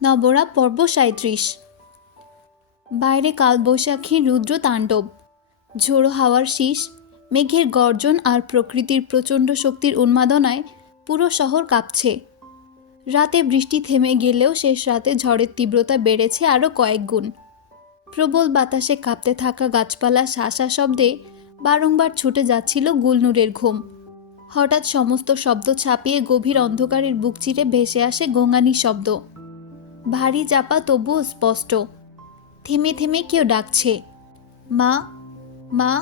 নবরা পর্ব ৩৭। বাইরে কালবৈশাখীর রুদ্র তাণ্ডব, ঝোড়ো হাওয়ার শীষ, মেঘের গর্জন আর প্রকৃতির প্রচণ্ড শক্তির উন্মাদনায় পুরো শহর কাঁপছে। রাতে বৃষ্টি থেমে গেলেও শেষ রাতে ঝড়ের তীব্রতা বেড়েছে আরও কয়েক গুণ। প্রবল বাতাসে কাঁপতে থাকা গাছপালা শাঁসা শব্দে বারংবার ছুটে যাচ্ছিল গুলনুরের ঘুম। হঠাৎ সমস্ত শব্দ ছাপিয়ে গভীর অন্ধকারের বুক চিরে ভেসে আসে গোঙানি শব্দ, ভারী চাপা তবুও স্পষ্ট। থেমে থেমে কেউ ডাকছে, মা, মা।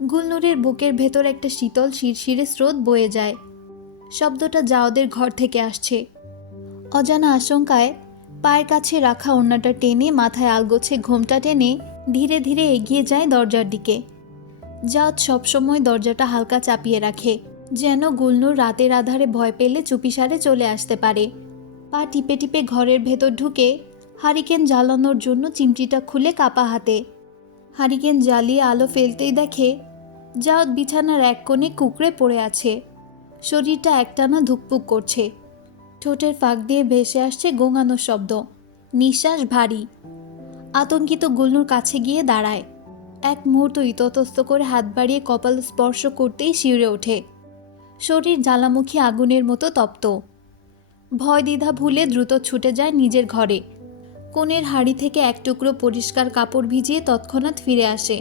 গুলনুরের বুকের ভেতর একটা শীতল শিরশিরে স্রোত বয়ে যায়। শব্দটা জাওদের ঘর থেকে আসছে। অজানা আশঙ্কায় পায়ের কাছে রাখা ওড়নাটা টেনে মাথায় আলগোছে ঘোমটা টেনে ধীরে ধীরে এগিয়ে যায় দরজার দিকে। জাওদ সবসময় দরজাটা হালকা চাপিয়ে রাখে, যেন গুলনুর রাতের আধারে ভয় পেলে চুপিসারে চলে আসতে পারে। পা টিপে টিপে ঘরের ভেতর ঢুকে হারিকেন জ্বালানোর জন্য চিমটিটা খুলে কাপা হাতে হারিকেন জ্বালিয়ে আলো ফেলতেই দেখে জাওদ বিছানার এক কোণে কুঁকড়ে পড়ে আছে। শরীরটা একটানা ধুকপুক করছে। ঠোঁটের ফাঁক দিয়ে ভেসে আসছে গোঙানো শব্দ, নিঃশ্বাস ভারী। আতঙ্কিত গুলনুর কাছে গিয়ে দাঁড়ায়। এক মুহূর্ত ইতস্তত করে হাত বাড়িয়ে কপাল স্পর্শ করতেই শিউরে ওঠে। শরীর জ্বালামুখী আগুনের মতো তপ্ত। ভয় দ্বিধা ভুলে দ্রুত ছুটে যায় নিজের ঘরে। কোণের হাড়ি থেকে এক টুকরো পরিষ্কার কাপড় ভিজিয়ে তৎক্ষণাৎ ফিরে আসে।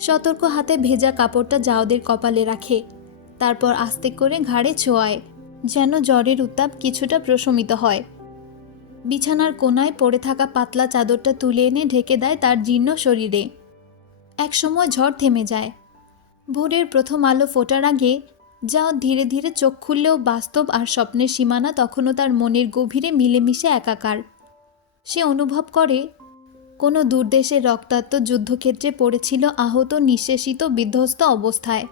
সতর্ক হাতে ভেজা কাপড়টা জাওদের কপালে রাখে, তারপর আস্তে করে ঘাড়ে ছোঁয়ায়, যেন জ্বরের উত্তাপ কিছুটা প্রশমিত হয়। বিছানার কোণায় পড়ে থাকা পাতলা চাদরটা তুলে এনে ঢেকে দেয় তার জীর্ণ শরীরে। একসময় ঝড় থেমে যায়। ভোরের প্রথম আলো ফোটার আগে জাওদ ধীরে ধীরে চোখ খুললেও বাস্তব আর স্বপ্নের সীমানা তখনও তার মনের গভীরে মিলেমিশে একাকার। সে অনুভব করে কোনো দূরদেশের রক্তাক্ত যুদ্ধক্ষেত্রে পড়েছিল আহত, নিঃশেষিত, বিধ্বস্ত অবস্থায়।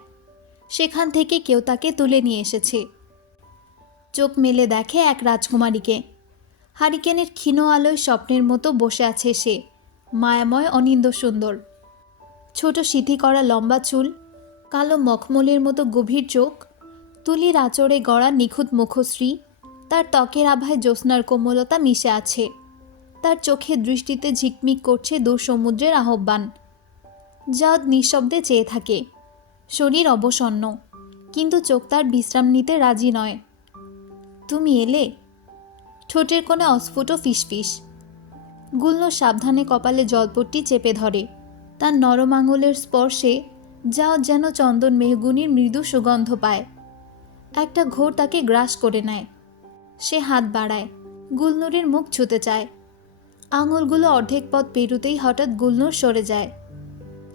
সেখান থেকে কেউ তাকে তুলে নিয়ে এসেছে। চোখ মেলে দেখে এক রাজকুমারীকে। হারিকেনের ক্ষীণ আলোয় স্বপ্নের মতো বসে আছে সে, মায়াময়, অনিন্দ্য সুন্দর। ছোট সিথি করা লম্বা চুল, কালো মখমলের মতো গভীর চোখ, তুলির আঁচড়ে গড়া নিখুঁত মুখশ্রী। তার ত্বকের আভায় জ্যোৎস্নার কোমলতা মিশে আছে। তার চোখের দৃষ্টিতে ঝিকমিক করছে দূর সমুদ্রের আহ্বান। জাওদ নিঃশব্দে চেয়ে থাকে। শরীর অবসন্ন, কিন্তু চোখ তার বিশ্রাম নিতে রাজি নয়। তুমি এলে? ঠোঁটের কোণে অস্ফুট ফিসফিস। গুলনুর সাবধানে কপালে জলপট্টি চেপে ধরে। তার নরম আঙুলের স্পর্শে জাওদ যেন চন্দন মেহগুনির মৃদু সুগন্ধ পায়। একটা ঘোর তাকে গ্রাস করে নেয়। সে হাত বাড়ায়, গুলনুরের মুখ ছুঁতে চায়। আঙুলগুলো অর্ধেক পথ পেরুতেই হঠাৎ গুলনুর সরে যায়।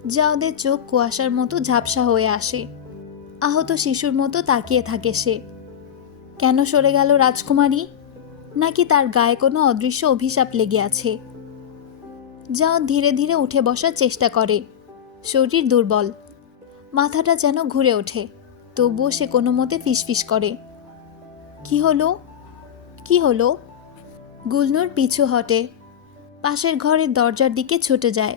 জাওদের চোখ কুয়াশার মতো ঝাপসা হয়ে আসে। আহত শিশুর মতো তাকিয়ে থাকে সে। কেন সরে গেল রাজকুমারী? নাকি তার গায়ে কোনো অদৃশ্য অভিশাপ লেগে আছে? জাওদ ধীরে ধীরে উঠে বসার চেষ্টা করে। শরীর দুর্বল, মাথাটা যেন ঘুরে ওঠে। তবুও সে কোনো মতে ফিসফিস করে, কি হলো, কি হলো? গুলনুর পিছু হটে, পাশের ঘরের দরজার দিকে ছুটে যায়।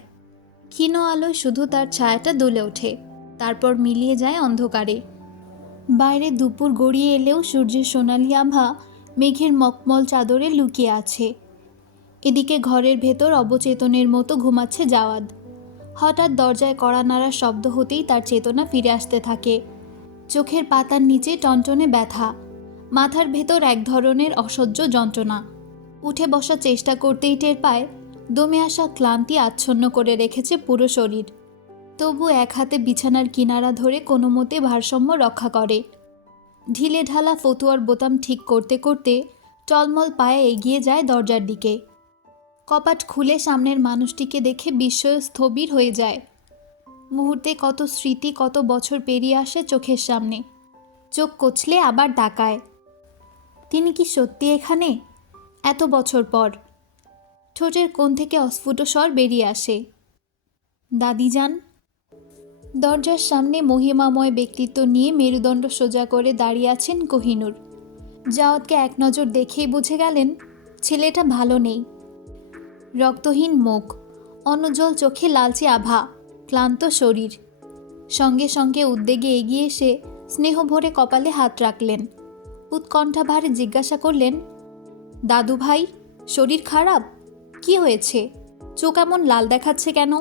ক্ষীণ আলোয় শুধু তার ছায়াটা দুলে ওঠে, তারপর মিলিয়ে যায় অন্ধকারে। বাইরে দুপুর গড়িয়ে এলেও সূর্যের সোনালি আভা মেঘের মখমল চাদরে লুকিয়ে আছে। এদিকে ঘরের ভেতর অবচেতনের মতো ঘুমাচ্ছে জাওয়াদ। হঠাৎ দরজায় কড়া নাড়ার শব্দ হতেই তার চেতনা ফিরে আসতে থাকে। চোখের পাতার নিচে টনটনে ব্যথা, মাথার ভেতর এক ধরনের অসহ্য যন্ত্রণা। উঠে বসার চেষ্টা করতেই টের পায় দমে আসা ক্লান্তি আচ্ছন্ন করে রেখেছে পুরো শরীর। তবু এক হাতে বিছানার কিনারা ধরে কোনো মতে ভারসাম্য রক্ষা করে। ঢিলে ঢালা ফতুয়ার বোতাম ঠিক করতে করতে টলমল পায়ে এগিয়ে যায় দরজার দিকে। কপাট খুলে সামনের মানুষটিকে দেখে বিস্ময়ে স্থবির হয়ে যায়। মুহূর্তে কত স্মৃতি, কত বছর পেরিয়ে আসে চোখের সামনে। চোখ কচলে আবার তাকায়। তিনি কি সত্যি এখানে? এত বছর পর। ঠোঁটের কোণ থেকে অস্ফুট স্বর বেরিয়ে আসে, দাদিজান। দরজার সামনে মহিমাময় ব্যক্তিত্ব নিয়ে মেরুদণ্ড সোজা করে দাঁড়িয়ে আছেন কোহিনূর। জাওদকে এক নজর দেখেই বুঝে গেলেন ছেলেটা ভালো নেই। রক্তহীন মুখ, অনুজ্জ্বল চোখে লালচে আভা, ক্লান্ত শরীর। সঙ্গে সঙ্গে উদ্বেগে এগিয়ে এসে স্নেহ ভরে কপালে হাত রাখলেন। উৎকণ্ঠা ভারে জিজ্ঞাসা করলেন, দাদু ভাই, শরীর খারাপ? কি হয়েছে? চোখ এমন লাল দেখাচ্ছে কেন?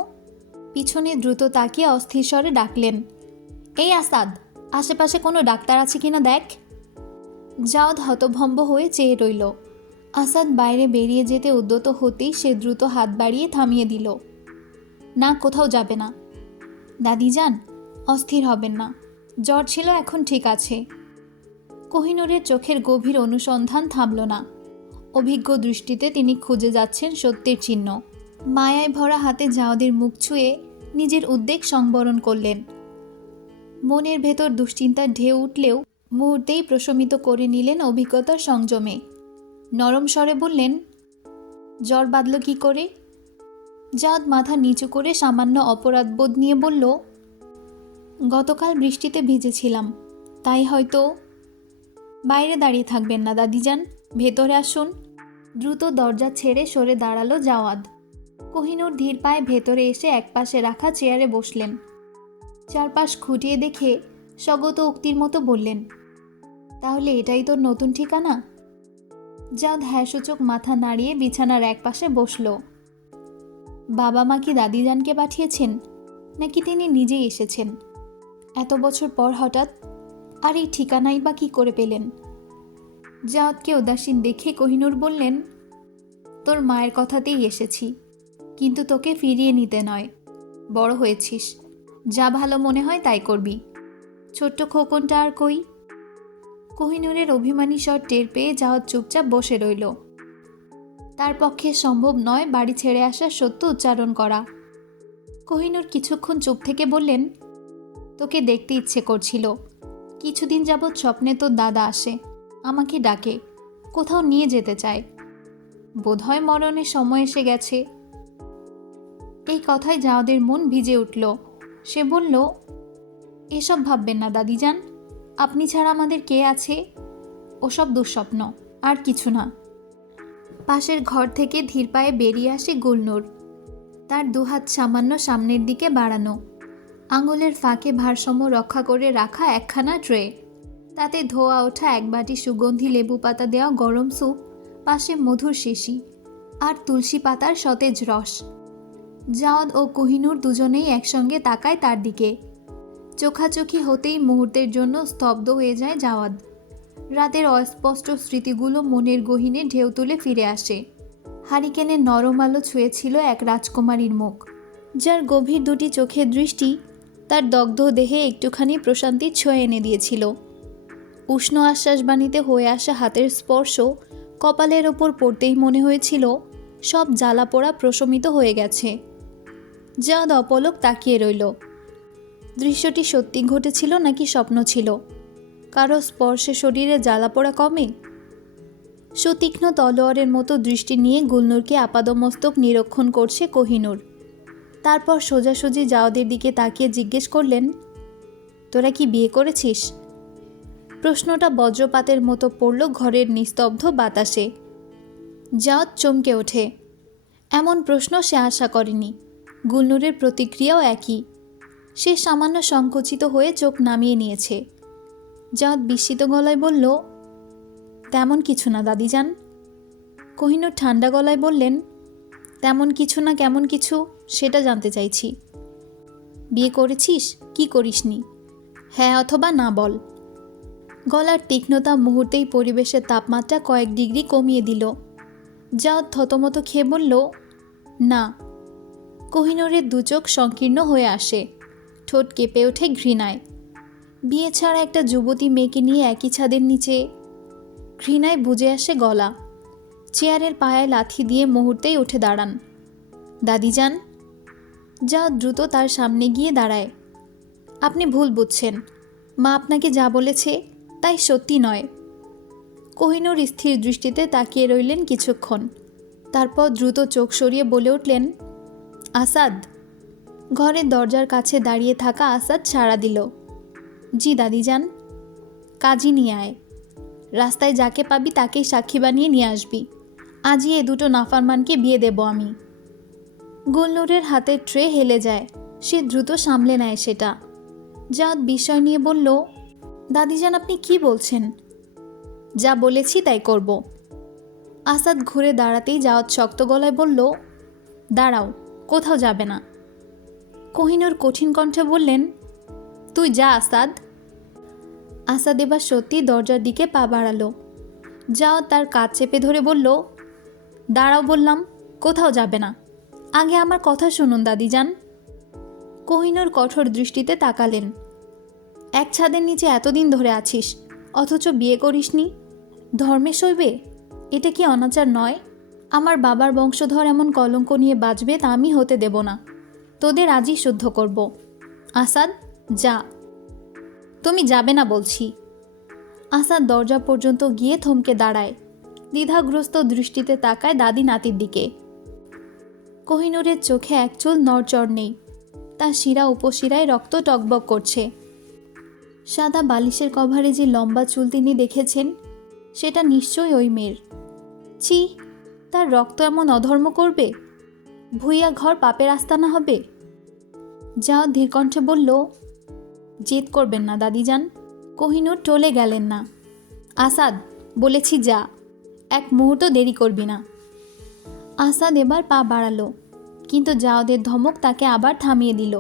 পিছনে দ্রুত তাকিয়ে অস্থির স্বরে ডাকলেন, এই আসাদ, আশেপাশে কোনো ডাক্তার আছে কিনা দেখ। জাওয়াদ হতভম্ব হয়ে চেয়ে রইল। আসাদ বাইরে বেরিয়ে যেতে উদ্যত হতেই সে দ্রুত হাত বাড়িয়ে থামিয়ে দিল। না, কোথাও যাবে না। দাদিজান, অস্থির হবেন না, জ্বর ছিল, এখন ঠিক আছে। কোহিনূরের চোখের গভীর অনুসন্ধান থামল না। অভিজ্ঞ দৃষ্টিতে তিনি খুঁজে যাচ্ছেন সত্যের চিহ্ন। মায়ায় ভরা হাতে জাওয়াদের মুখ ছুঁয়ে নিজের উদ্বেগ সংবরণ করলেন। মনের ভেতর দুশ্চিন্তার ঢেউ উঠলেও মুহূর্তেই প্রশমিত করে নিলেন অভিজ্ঞতার সংযমে। নরম স্বরে বললেন, জ্বর বাঁধল কি করে? জাওয়াদ মাথা নিচু করে সামান্য অপরাধবোধ নিয়ে বলল, গতকাল বৃষ্টিতে ভিজেছিলাম, তাই হয়তো। বাইরে দাঁড়িয়ে থাকবেন না দাদিজান, ভেতরে আসুন। দ্রুত দরজা ছেড়ে সরে দাঁড়ালো জাওয়াদ। কোহিনূর ধীর পায়ে ভেতরে এসে একপাশে রাখা চেয়ারে বসলেন। চারপাশ খুঁটিয়ে দেখে স্বগত উক্তির মতো বললেন, তাহলে এটাই তোর নতুন ঠিকানা? জাওয়াদ হ্যাঁসূচক মাথা নাড়িয়ে বিছানার একপাশে বসল। বাবা মা কি দাদিজানকে পাঠিয়েছেন, নাকি তিনি নিজেই এসেছেন? এত বছর পর হঠাৎ, আর এই ঠিকানাই বা কী করে পেলেন? জাওয়াদকে উদাসীন দেখে কোহিনূর বললেন, তোর মায়ের কথাতেই এসেছি, কিন্তু তোকে ফিরিয়ে নিতে নয়। বড় হয়েছিস, যা ভালো মনে হয় তাই করবি। ছোট্ট খোকনটা আর কই? কোহিনূরের অভিমানী স্বর টের পেয়ে জাওয়াদ চুপচাপ বসে রইল। তার পক্ষে সম্ভব নয় বাড়ি ছেড়ে আসার সত্য উচ্চারণ করা। কোহিনূর কিছুক্ষণ চুপ থেকে বললেন, তোকে দেখতে ইচ্ছে করছিল। কিছুদিন যাবৎ স্বপ্নে তোর দাদা আসে, আমাকে ডাকে, কোথাও নিয়ে যেতে চায়। বোধহয় মরণের সময় এসে গেছে। এই কথায় জাওয়াদের মন ভিজে উঠল। সে বলল, এসব ভাববেন না দাদিজান, আপনি ছাড়া আমাদের কে আছে? ওসব দুঃস্বপ্ন, আর কিছু না। পাশের ঘর থেকে ধীর পায়ে বেরিয়ে আসে গুলনূর। তার দুহাত সামান্য সামনের দিকে বাড়ানো, আঙুলের ফাঁকে ভারসাম্য রক্ষা করে রাখা একখানা ট্রে। তাতে ধোয়া ওঠা এক বাটি সুগন্ধি লেবু পাতা দেওয়া গরম স্যুপ, পাশে মধুর শিশি আর তুলসী পাতার সতেজ রস। জাওয়াদ ও কোহিনূর দুজনেই একসঙ্গে তাকায় তার দিকে। চোখাচোখি হতেই মুহূর্তের জন্য স্তব্ধ হয়ে যায় জাওয়াদ। রাতের অস্পষ্ট স্মৃতিগুলো মনের গহীনে ঢেউ তুলে ফিরে আসে। হারিকেনের নরম আলো ছুঁয়েছিল এক রাজকুমারীর মুখ, যার গভীর দুটি চোখের দৃষ্টি তার দগ্ধ দেহে একটুখানি প্রশান্তির ছোঁয়া এনে দিয়েছিল। উষ্ণ আশ্বাসবাণীতে হয়ে আসা হাতের স্পর্শ কপালের ওপর পড়তেই মনে হয়েছিল সব জ্বালা পোড়া প্রশমিত হয়ে গেছে। জাওয়াদ অপলক তাকিয়ে রইল। দৃশ্যটি সত্যি ঘটেছিল নাকি স্বপ্ন ছিল? কারো স্পর্শে শরীরে জ্বালা পোড়া কমে? সুতীক্ষ্ণ তলোয়ারের মতো দৃষ্টি নিয়ে গুলনূরকে আপাদমস্তক নিরীক্ষণ করছে কোহিনূর। তারপর সোজাসুজি জাওয়াদের দিকে তাকিয়ে জিজ্ঞেস করলেন, তোরা কি বিয়ে করেছিস? প্রশ্নটা বজ্রপাতের মতো পড়ল ঘরের নিস্তব্ধ বাতাসে। জাওয়াদ চমকে ওঠে। এমন প্রশ্ন সে আশা করেনি। গুলনূরের প্রতিক্রিয়াও একই। সে সামান্য সংকুচিত হয়ে চোখ নামিয়ে নিয়েছে। জাওয়াদ বিস্মিত গলায় বলল, তেমন কিছু না দাদিজান। কোহিনূর ঠান্ডা গলায় বললেন, তেমন কিছু না কেমন কিছু, সেটা জানতে চাইছি। বিয়ে করেছিস কি করিসনি? হ্যাঁ অথবা না বল। গলার তীক্ষ্ণতা মুহূর্তেই পরিবেশের তাপমাত্রা কয়েক ডিগ্রি কমিয়ে দিল। জাওয়াদ থতমত খেয়ে বলল, না। কোহিনূরের দুচোখ সংকীর্ণ হয়ে আসে, ঠোঁট কেঁপে ওঠে ঘৃণায়। বিয়ে ছাড়া একটা যুবতী মেয়েকে নিয়ে একই ছাদের নিচে। ঘৃণায় বুজে আসে গলা। চেয়ারের পায়ায় লাথি দিয়ে মুহূর্তেই উঠে দাঁড়ান। দাদিজান। জাওয়াদ দ্রুত তার সামনে গিয়ে দাঁড়ায়। আপনি ভুল বুঝছেন, মা আপনাকে যা বলেছে তাই সত্যি নয়। কোহিনূর স্থির দৃষ্টিতে তাকিয়ে রইলেন কিছুক্ষণ, তারপর দ্রুত চোখ সরিয়ে বলে উঠলেন, আসাদ। ঘরের দরজার কাছে দাঁড়িয়ে থাকা আসাদ সাড়া দিল, জি দাদিজান। কাজী নিয়ে আয়, রাস্তায় যাকে পাবি তাকেই সাক্ষী বানিয়ে নিয়ে আসবি। আজই এ দুটো নাফরমানকে বিয়ে দেব আমি। গুলনূরের হাতের ট্রে হেলে যায়, সে দ্রুত সামলে নেয় সেটা। জাওয়াদ বিস্ময় নিয়ে বলল, দাদিজান আপনি কি বলছেন? যা বলেছি তাই করব। আসাদ ঘুরে দাঁড়াতেই জাওয়াত শক্ত গলায় বলল, দাঁড়াও, কোথাও যাবে না। কোহিনূর কঠিন কণ্ঠে বললেন, তুই যা আসাদ। আসাদ এবার সত্যি দরজার দিকে পা বাড়ালো। জাওয়াত তার কাজ চেপে ধরে বলল, দাঁড়াও বললাম, কোথাও যাবে না। আগে আমার কথা শুনুন দাদিজান। কোহিনূর কঠোর দৃষ্টিতে তাকালেন। এক ছাদের নিচে এতদিন ধরে আছিস, অথচ বিয়ে করিসনি। ধর্মে সইবে? এটা কি অনাচার নয়? আমার বাবার বংশধর এমন কলঙ্ক নিয়ে বাঁচবে তা আমি হতে দেব না। তোদের আজই শুদ্ধ করব। আসাদ, যা। তুমি যাবে না বলছি। আসাদ দরজা পর্যন্ত গিয়ে থমকে দাঁড়ায়, দ্বিধাগ্রস্ত দৃষ্টিতে তাকায় দাদি নাতির দিকে। কোহিনূরের চোখে এক চুল নড়চড় নেই, তার শিরা উপশিরায় রক্ত টকবক করছে। সাদা বালিশের কভারে যে লম্বা চুল তিনি দেখেছেন, সেটা নিশ্চয়ই ওই মেয়ের। ছি, তার রক্ত এমন অধর্ম করবে? ভুইয়া ঘর পাপের আস্তানা হবে? যাও ধীরকণ্ঠে বলল, জেদ করবেন না দাদিজান। কোহিনূর টলে গেলেন না। আসাদ, বলেছি যা, এক মুহূর্ত দেরি করবি না। আসাদ এবার পা বাড়ালো, কিন্তু জাওদের ধমক তাকে আবার থামিয়ে দিল।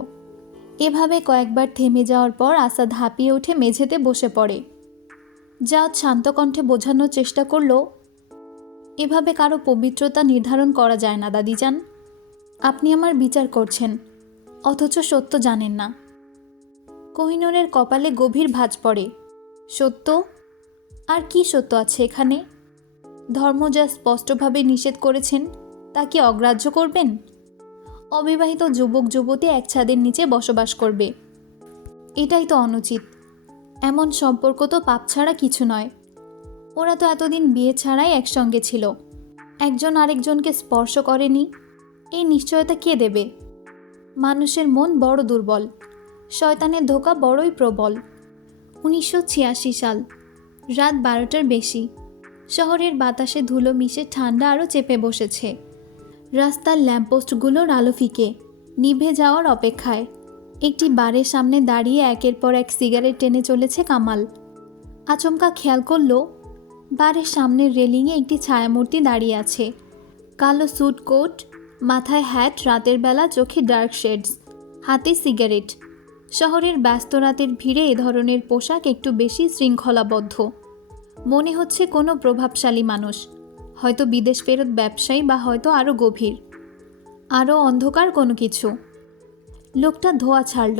এভাবে কয়েকবার থেমে যাওয়ার পর আসাদ হাঁপিয়ে উঠে মেঝেতে বসে পড়ে। জাওদ শান্ত কণ্ঠে বোঝানোর চেষ্টা করল, এভাবে কারো পবিত্রতা নির্ধারণ করা যায় না দাদিজান। আপনি আমার বিচার করছেন, অথচ সত্য জানেন না। কোহিনূরের কপালে গভীর ভাঁজ পড়ে। সত্য? আর কি সত্য আছে এখানে? ধর্ম যা স্পষ্টভাবে নিষেধ করেছেন তা কি অগ্রাহ্য করবেন? অবিবাহিত যুবক যুবতী এক ছাদের নিচে বসবাস করবে, এটাই তো অনুচিত। এমন সম্পর্ক তো পাপ ছাড়া কিছু নয়। ওরা তো এতদিন বিয়ে ছাড়াই একসঙ্গে ছিল, একজন আরেকজনকে স্পর্শ করেনি। এই নিশ্চয়তা কে দেবে? মানুষের মন বড় দুর্বল, শয়তানের ধোঁকা বড়ই প্রবল। 1986 সাল, রাত 12টার বেশি। শহরের বাতাসে ধুলো মিশে ঠান্ডা আরও চেপে বসেছে। রাস্তার ল্যাম্পপোস্টগুলোর আলো ফিকে, নিভে যাওয়ার অপেক্ষায়। একটি বারের সামনে দাঁড়িয়ে একের পর এক সিগারেট টেনে চলেছে কামাল। আচমকা খেয়াল করল, বারের সামনের রেলিংয়ে একটি ছায়ামূর্তি দাঁড়িয়ে আছে। কালো স্যুট কোট, মাথায় হ্যাট, রাতের বেলা চোখে ডার্ক শেডস, হাতে সিগারেট। শহরের ব্যস্ত রাতের ভিড়ে এ ধরনের পোশাক একটু বেশি শৃঙ্খলাবদ্ধ। মনে হচ্ছে কোনো প্রভাবশালী মানুষ, হয়তো বিদেশ ফেরত ব্যবসায়ী, বা হয়তো আরও গভীর, আরও অন্ধকার কোনো কিছু। লোকটা ধোঁয়া ছাড়ল,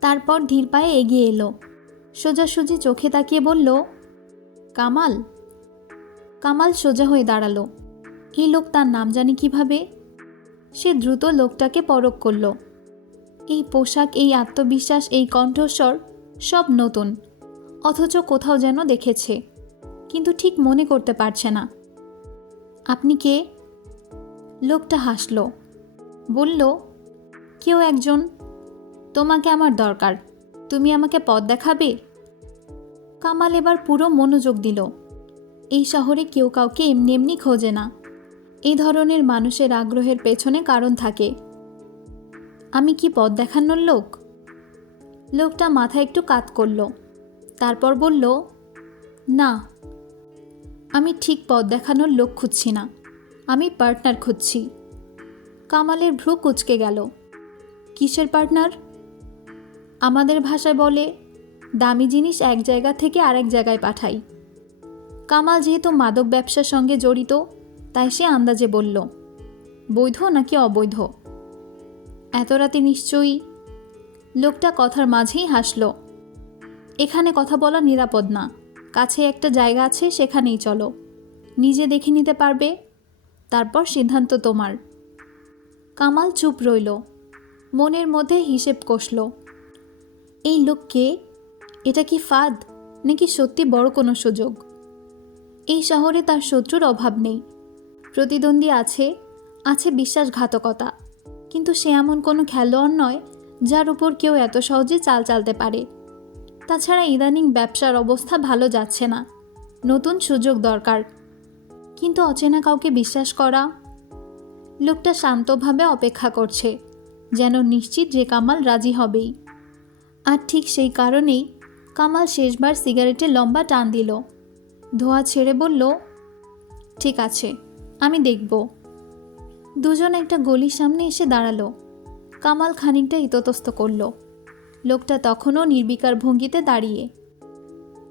তারপর ধীর পায়ে এগিয়ে এলো। সোজাসুজি চোখে তাকিয়ে বলল, কামাল। কামাল সোজা হয়ে দাঁড়ালো। এই লোক তার নাম জানি কিভাবে? সে দ্রুত লোকটাকে পরখ করল। এই পোশাক, এই আত্মবিশ্বাস, এই কণ্ঠস্বর সব নতুন, অথচ কোথাও যেন দেখেছে, কিন্তু ঠিক মনে করতে পারছে না। আপনি কে? লোকটা হাসল, বলল, কেউ একজন। তোমাকে আমার দরকার, তুমি আমাকে পথ দেখাবে? কামাল এবার পুরো মনোযোগ দিল। এই শহরে কেউ কাউকে এমনি এমনি খোঁজে না। এই ধরনের মানুষের আগ্রহের পেছনে কারণ থাকে। আমি কি পথ দেখানোর লোক? লোকটা মাথা একটু কাত করল, তারপর বলল, না, আমি ঠিক পথ দেখানোর লোক খুঁজছি না, আমি পার্টনার খুঁজছি। কামালের ভ্রু কুঁচকে গেল। কিসের পার্টনার? আমাদের ভাষায় বলে, দামি জিনিস এক জায়গা থেকে আরেক জায়গায় পাঠাই। কামাল যেহেতু মাদক ব্যবসার সঙ্গে জড়িত, তাই সে আন্দাজে বলল, বৈধ নাকি অবৈধ? এত রাতে নিশ্চয়ই। লোকটা কথার মাঝেই হাসল। এখানে কথা বলা নিরাপদ না, কাছে একটা জায়গা আছে, সেখানেই চলো। নিজে দেখে নিতে পারবে, তারপর সিদ্ধান্ত তোমার। কামাল চুপ রইল, মনের মধ্যে হিসেব কষল। এই লোককে, এটা কি ফাঁদ নাকি সত্যি বড় কোনো সুযোগ? এই শহরে তার শত্রুর অভাব নেই, প্রতিদ্বন্দ্বী আছে, আছে বিশ্বাসঘাতকতা, কিন্তু সে এমন কোনো খেলোয়াড় নয় যার উপর কেউ এত সহজে চাল চালতে পারে। তাছাড়া ইদানিং ব্যবসার অবস্থা ভালো যাচ্ছে না, নতুন সুযোগ দরকার। কিন্তু অচেনা কাউকে বিশ্বাস করা। লোকটা শান্তভাবে অপেক্ষা করছে, যেন নিশ্চিত যে কামাল রাজি হবেই। আর ঠিক সেই কারণেই কামাল শেষবার সিগারেটে লম্বা টান দিল, ধোঁয়া ছেড়ে বলল, ঠিক আছে, আমি দেখব। দুজন একটা গলির সামনে এসে দাঁড়ালো। কামাল খানিকটা ইতস্তত করল। লোকটা তখনও নির্বিকার ভঙ্গিতে দাঁড়িয়ে।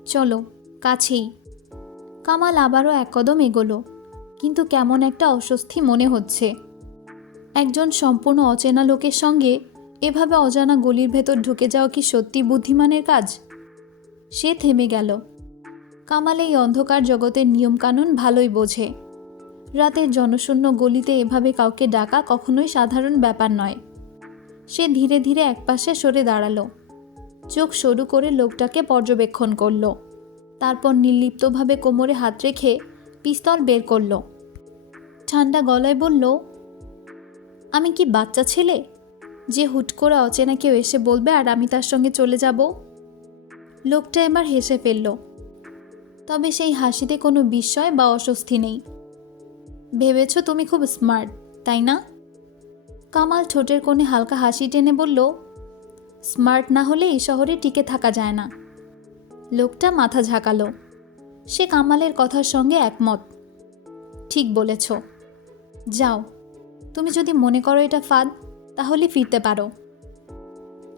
চলো, কাছেই। কামাল আবারও এক কদম এগোলো, কিন্তু কেমন একটা অস্বস্তি মনে হচ্ছে। একজন সম্পূর্ণ অচেনা লোকের সঙ্গে এভাবে অজানা গলির ভেতর ঢুকে যাওয়া কি সত্যি বুদ্ধিমানের কাজ? সে থেমে গেল। কামাল এই অন্ধকার জগতের নিয়মকানুন ভালোই বোঝে। রাতের জনশূন্য গলিতে এভাবে কাউকে ডাকা কখনোই সাধারণ ব্যাপার নয়। সে ধীরে ধীরে একপাশে সরে দাঁড়ালো। চোখ সরু করে লোকটাকে পর্যবেক্ষণ করল। তারপর নির্লিপ্তভাবে কোমরে হাত রেখে পিস্তল বের করল। ঠান্ডা গলায় বলল, আমি কি বাচ্চা ছেলে যে হুট করে অচেনা কেউ এসে বলবে আর আমি তার সঙ্গে চলে যাব? লোকটা এবার হেসে ফেলল, তবে সেই হাসিতে কোনো বিস্ময় বা অস্বস্তি নেই। ভেবেছ তুমি খুব স্মার্ট, তাই না? কামাল ঠোঁটের কোণে হালকা হাসি টেনে বলল, স্মার্ট না হলে এই শহরে টিকে থাকা যায় না। লোকটা মাথা ঝাঁকালো। সে কামালের কথার সঙ্গে একমত। ঠিক বলেছ। যাও, তুমি যদি মনে করো এটা ফাঁদ, তাহলে ফিরতে পারো।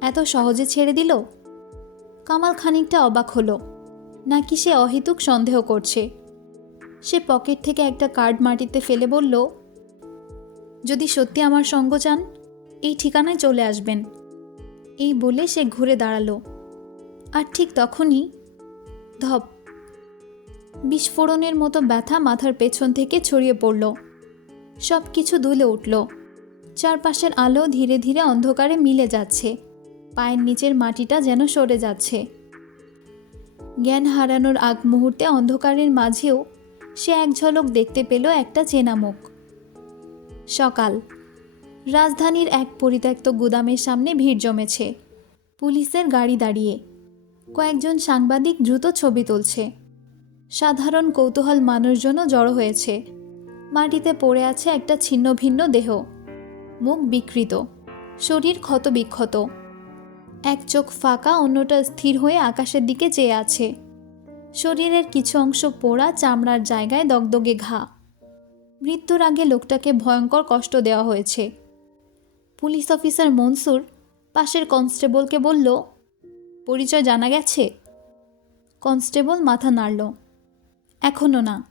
এত সহজে ছেড়ে দিল? কামাল খানিকটা অবাক হলো, নাকি সে অহেতুক সন্দেহ করছে। সে পকেট থেকে একটা কার্ড মাটিতে ফেলে বলল, যদি সত্যি আমার সঙ্গ চান, এই ঠিকানায় চলে আসবেন। এই বলে সে ঘুরে দাঁড়ালো। আর ঠিক তখনই ধপ, বিস্ফোরণের মতো ব্যথা মাথার পেছন থেকে ছড়িয়ে পড়ল। সব কিছু দুলে উঠল। চারপাশের আলো ধীরে ধীরে অন্ধকারে মিলে যাচ্ছে। পায়ের নিচের মাটিটা যেন সরে যাচ্ছে। জ্ঞান হারানোর আগ মুহূর্তে অন্ধকারের মাঝেও সে এক ঝলক দেখতে পেল একটা চেনা মুখ। সকাল। রাজধানীর এক পরিত্যক্ত গুদামের সামনে ভিড় জমেছে। পুলিশের গাড়ি দাঁড়িয়ে। কয়েকজন সাংবাদিক দ্রুত ছবি তুলছে। সাধারণ কৌতূহল মানুষজনও জড়ো হয়েছে। মাটিতে পড়ে আছে একটা ছিন্ন ভিন্ন দেহ। মুখ বিকৃত, শরীর ক্ষতবিক্ষত। এক চোখ ফাঁকা, অন্যটা স্থির হয়ে আকাশের দিকে চেয়ে আছে। শরীরের কিছু অংশ পোড়া, চামড়ার জায়গায় দগদগে ঘা। মৃত্যুর আগে লোকটাকে ভয়ঙ্কর কষ্ট দেওয়া হয়েছে। পুলিশ অফিসার মনসুর পাশের কনস্টেবলকে বলল, পরিচয় জানা গেছে? কনস্টেবল মাথা নাড়ল, এখনো না।